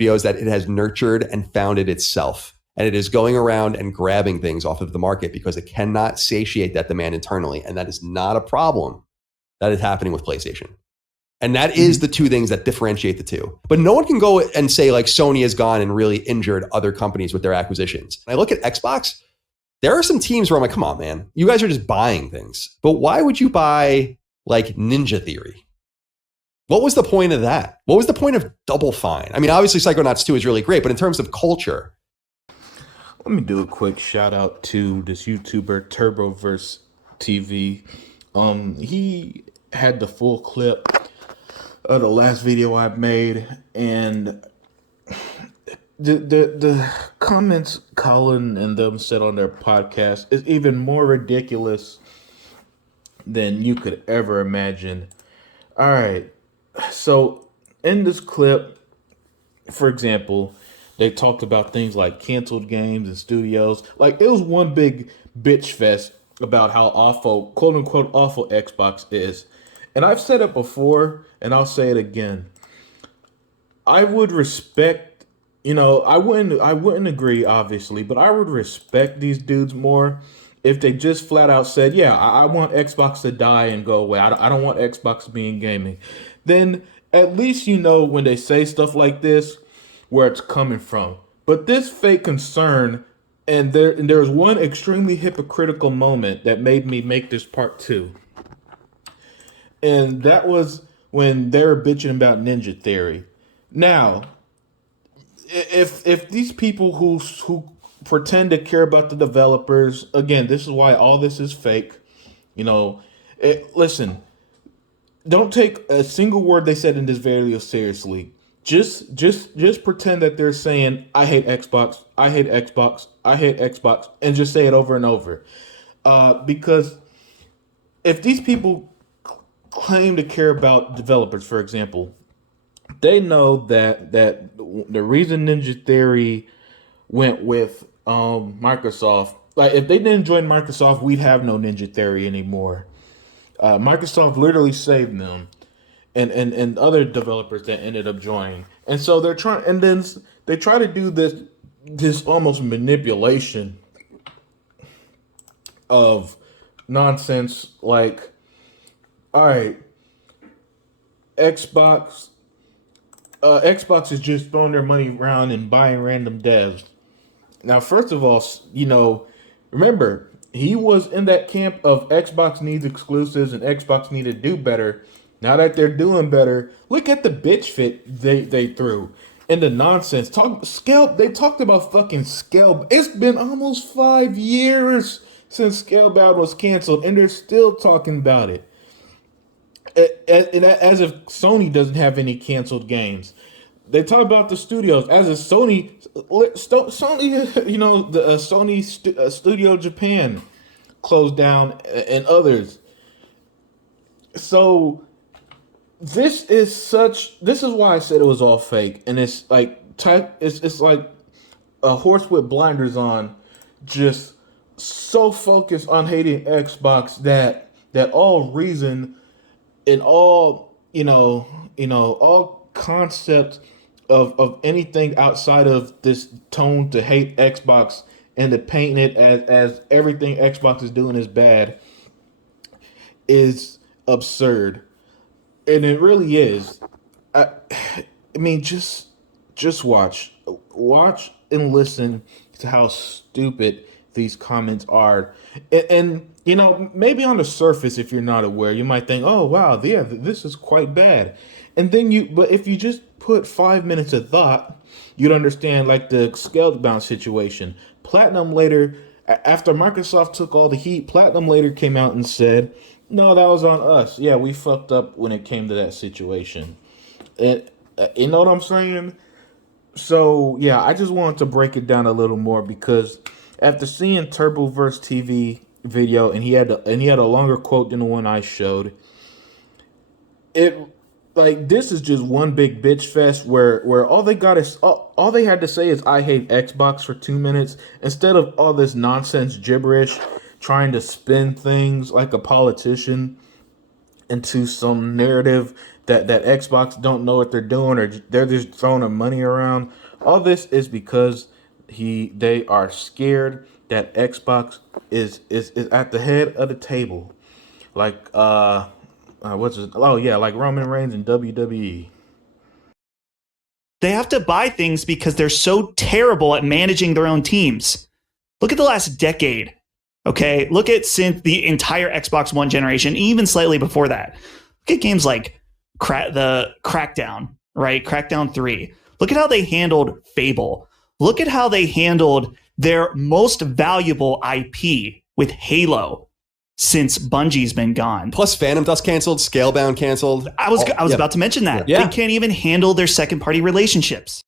studios that it has nurtured and founded itself. And it is going around and grabbing things off of the market because it cannot satiate that demand internally. And that is not a problem that is happening with PlayStation. And that is the two things that differentiate the two. But no one can go and say like Sony has gone and really injured other companies with their acquisitions. When I look at Xbox, there are some teams where I'm like, come on, man, you guys are just buying things. But why would you buy like Ninja Theory? What was the point of that? What was the point of Double Fine? I mean, obviously Psychonauts 2 is really great, but in terms of culture. Let me do a quick shout out to this YouTuber Turboverse TV. He had the full clip of the last video I made, and the comments Colin and them said on their podcast is even more ridiculous than you could ever imagine. All right, so in this clip, for example, they talked about things like canceled games and studios. Like, it was one big bitch fest about how awful, quote unquote, awful Xbox is. And I've said it before, and I'll say it again. I would respect, I wouldn't agree, obviously, but I would respect these dudes more if they just flat out said, yeah, I want Xbox to die and go away. I don't want Xbox to be in gaming. Then at least when they say stuff like this, where it's coming from. But this fake concern, and there's one extremely hypocritical moment that made me make this part 2. And that was when they were bitching about Ninja Theory. Now, if these people who pretend to care about the developers, again, this is why all this is fake. Listen, don't take a single word they said in this video seriously. Just pretend that they're saying, I hate Xbox, I hate Xbox, I hate Xbox, and just say it over and over. Because if these people claim to care about developers, for example, they know that the reason Ninja Theory went with Microsoft, like if they didn't join Microsoft, we'd have no Ninja Theory anymore. Microsoft literally saved them. And other developers that ended up joining. And so they're trying, and then they try to do this almost manipulation of nonsense, like, all right, Xbox is just throwing their money around and buying random devs. Now, first of all, remember, he was in that camp of Xbox needs exclusives and Xbox need to do better. Now that they're doing better, look at the bitch fit they threw. And the nonsense. They talked about fucking Scale. It's been almost 5 years since Scalebound was canceled, and they're still talking about it. As if Sony doesn't have any canceled games. They talk about the studios as if Sony, the Sony Studio Japan closed down, and others. So this is why I said it was all fake, and it's like it's like a horse with blinders on, just so focused on hating Xbox that all reason and all all concept of anything outside of this tone to hate Xbox and to paint it as everything Xbox is doing is bad is absurd. And it really is. I mean, just watch and listen to how stupid these comments are. And maybe on the surface, if you're not aware, you might think, oh, wow, yeah, this is quite bad. And then but if you just put 5 minutes of thought, you'd understand, like the Scalebound situation. Platinum later, after Microsoft took all the heat, Platinum later came out and said, no, that was on us. Yeah, we fucked up when it came to that situation. You know what I'm saying? So, yeah, I just wanted to break it down a little more because after seeing Turboverse TV video, and he had a longer quote than the one I showed, this is just one big bitch fest where all they had to say is I hate Xbox for 2 minutes instead of all this nonsense gibberish trying to spin things like a politician into some narrative that Xbox don't know what they're doing, or they're just throwing their money around. All this is because they are scared that Xbox is at the head of the table, like what's it? Oh yeah, like Roman Reigns in WWE. They have to buy things because they're so terrible at managing their own teams. Look at the last decade. Okay, look at since the entire Xbox One generation, even slightly before that. Look at games like the Crackdown, right? Crackdown 3. Look at how they handled Fable. Look at how they handled their most valuable IP with Halo since Bungie's been gone. Plus Phantom Dust canceled, Scalebound canceled. I was about to mention that. Yeah. They can't even handle their second party relationships.